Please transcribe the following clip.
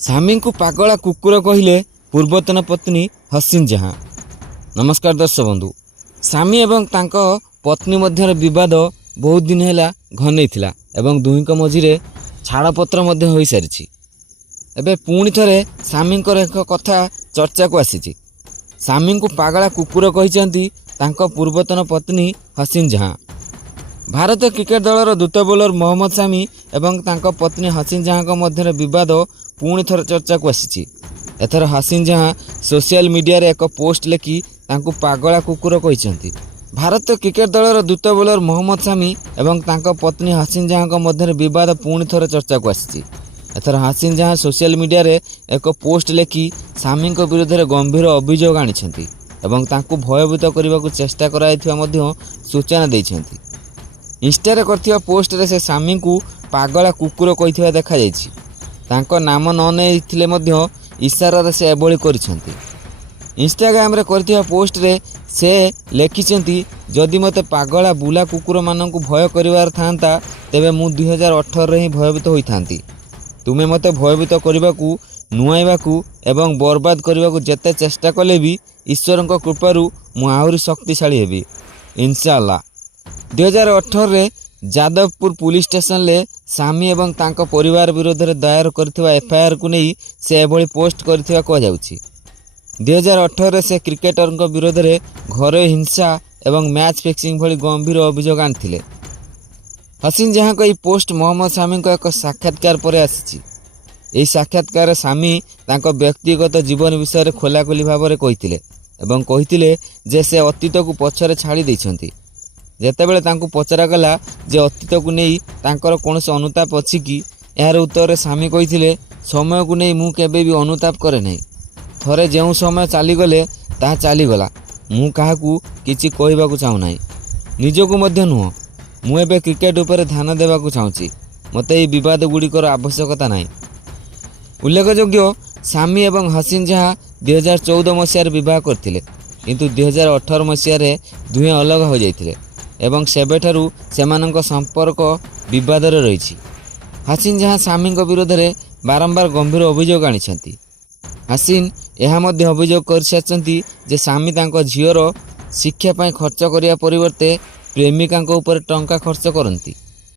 सामी को पागला कुकुर कहले पूर्वतन पत्नी हसीन जहां। नमस्कार दर्शक बंधु, सामी एवं तांको पत्नी मध्य विवाद बहुत दिन है घनई थिला एवं दुहींक मझिरे छाड़पत्र हो सारी। एबे पुणी थरे सामी एक कथा चर्चा को आसी। सामी को पागला कुकुर कहते तांको पूर्वतन पत्नी हसीन जहां। भारतीय क्रिकेट दलर द्रुत बोलर मोहम्मद सामी एवं तांको पत्नी हसीन जहां मध्य विवाद पुणी थर चर्चा को आसी। एथर हसीन जहां सोशल मीडिया रे एक पोस्ट लिखि तांको पागला कुकुर कहते। भारतीय क्रिकेट दलर द्रुत बोलर मोहम्मद सामी एवं तांको पत्नी हसीन जहां मध्य विवाद पुणी थर चर्चा को आसी। एथर हसीन जहां सोशल मीडिया रे एक पोस्ट लिखि सामी विरुद्ध में गंभीर अभियोग आनी एवं तांको भयभीत करने को चेष्टा कराइथिबा मध्य सूचना देइछन्ति। इंस्टारे करथिबा पोस्ट रे से सामी को पागला कुकुर कहिथिबा देखा जायछि। तांको नाम न नेइथिले मध्य इशारा से एभली करिसन्ति। इंस्टाग्राम रे करथिबा पोस्ट रे से लेखिसन्ति, जदि मते पागला बुला कुकुर माननकु भय करिवार थांता तेबे मु 2018 रे ही भयभीत होइथांती। तुमे मते भयभीत करिबाकू नुआइबाकू एवं बर्बाद करिबाकू जेते चेष्टा कले भी ईश्वरଙ୍କ कृपारू मु आहुरी शक्तिशाली हेबी इंशाअल्लाह। 2018 रे जादवपुर पुलिस स्टेशन ले सामी एवं तांको परिवार विरोध में दायर करथिबा एफआईआर को नहीं से एभली पोस्ट करथिबा कह जाउछि। 2018 रे से क्रिकेटर विरोध में घरोई हिंसा एवं मैच फिक्सिंग भली गंभीर अभियोग आनिथिले। हसीन जहां को पोस्ट मोहम्मद सामी को एक साक्षात्कार पर आसी। यह साक्षात्कार सामी तांको व्यक्तिगत जीवन विषय खोलाखोली भाव में कहिथिले एवं कहिथिले जे से अतीत को पछरे छाड़ी दैछन्ति। जेतेबेले तांको पचरा गला जे अतीत को नहीं तांकर कौनसी अनुताप अछि कि, यार उत्तर सामी कहिथिले समय को नहीं मु केबे भी अनुताप करे नहीं। थरे जेउ समय चलीगले ता चलीगला, मु काहाकू किछि कहबाकू चाहू नाही, निजको मध्य नुह। मु एबे क्रिकेट उपर ध्यान देबाकू चाहूछि, मते एही विवाद गुड़िकर आवश्यकता नाही। उल्लेखयोग्य सामी एवं हसीन जहां 2014 मसीह विवाह करथिले, किंतु 2018 मसीह दुहें अलग हो जाइथिले एवं सेबेठारू सेमानंक संपर्क विवाद रे रहिछि। हसीन जहां सामी विरोध में बारंबार गंभीर अभियोग आनिछन्ति। हसीन यह मध्य अभियोग कर सारिछन्ति जे सामी तांको झीवर शिक्षा पाई खर्च करिया परिवर्ते प्रेमिका ऊपर टंका खर्च करती।